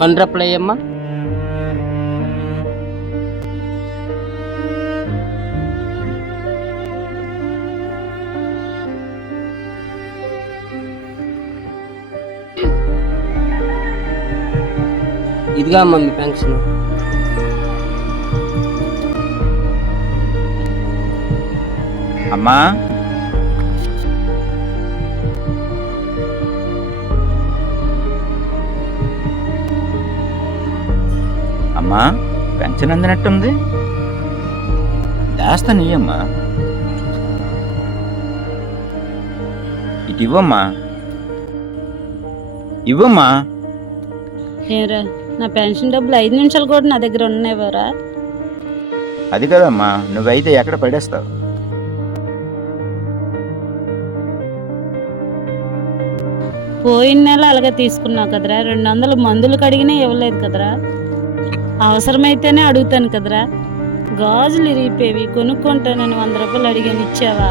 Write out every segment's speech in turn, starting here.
కండ్రప్పులయ్యమ్మా. ఇదిగా అమ్మ మీ పెన్షన్. అమ్మా అమ్మా పెన్షన్ అందినట్టుంది, దాస్తాను ఇయ్యమ్మా. ఇటు ఇవ్వమ్మా, ఇవ్వమ్మా. ఏరా నా పెన్షన్ డబ్బులు 5 నిమిషాలు కూడా నా దగ్గర ఉన్నాయివరా? అది కదమ్మా, నువ్వైతే ఎక్కడ పడేస్తావు? పోయిన నెల అలాగే తీసుకున్నావు కదరా, 200 మందులు కడిగినా ఇవ్వలేదు కదరా. అవసరమైతేనే అడుగుతాను కదరా. గాజులు ఇరిగిపోయేవి కొనుక్కుంటానని 100 రూపాయలు అడిగాను, ఇచ్చావా?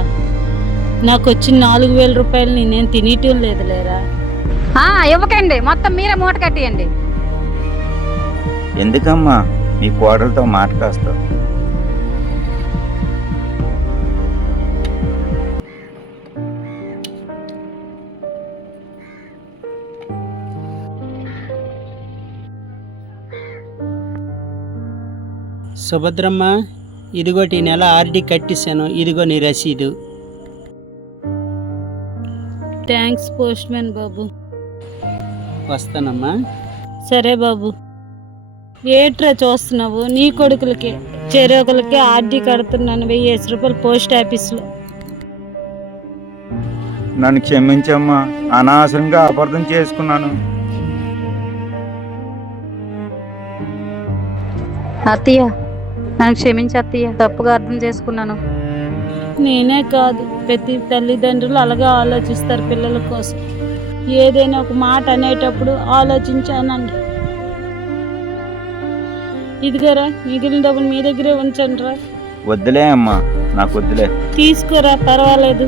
నాకు వచ్చిన 4000 రూపాయలు నేనేం తినేయటం లేదు లేరా. ఇవ్వకండి, మొత్తం మీరే మూట కట్టియండి. ఎందుకమ్మా మీ కోడలతో మాట కాస్తావు? సుభద్రమ్మ, ఇదిగోటి ఈ నెల ఆర్డీ కట్టిస్తాను, ఇదిగో నీ రసీదు. థ్యాంక్స్ పోస్ట్ మ్యాన్ బాబు. వస్తానమ్మా. సరే బాబు. ఏట్రా చూస్తున్నావు? నీ కొడుకులకి చెరొకలకి ఆర్డీ కడుతున్నాను 1000 రూపాయలు పోస్ట్ ఆఫీస్లో. నన్ను క్షమించమ్మా, అనవసరంగా అపార్థం చేసుకున్నాను. అత్తయ్య నన్ను క్షమించి అత్తయ్య, తప్పుగా అర్థం చేసుకున్నాను. నేనే కాదు, ప్రతి తల్లిదండ్రులు అలాగే ఆలోచిస్తారు పిల్లల కోసం. ఏదైనా ఒక మాట అనేటప్పుడు ఆలోచించానండి. ఇదిగోరా, మిగిలిన డబ్బులు మీ దగ్గరే ఉంచండి రా. వద్దులే అమ్మా, నాకు వద్దులే. తీసుకోరా, పర్వాలేదు.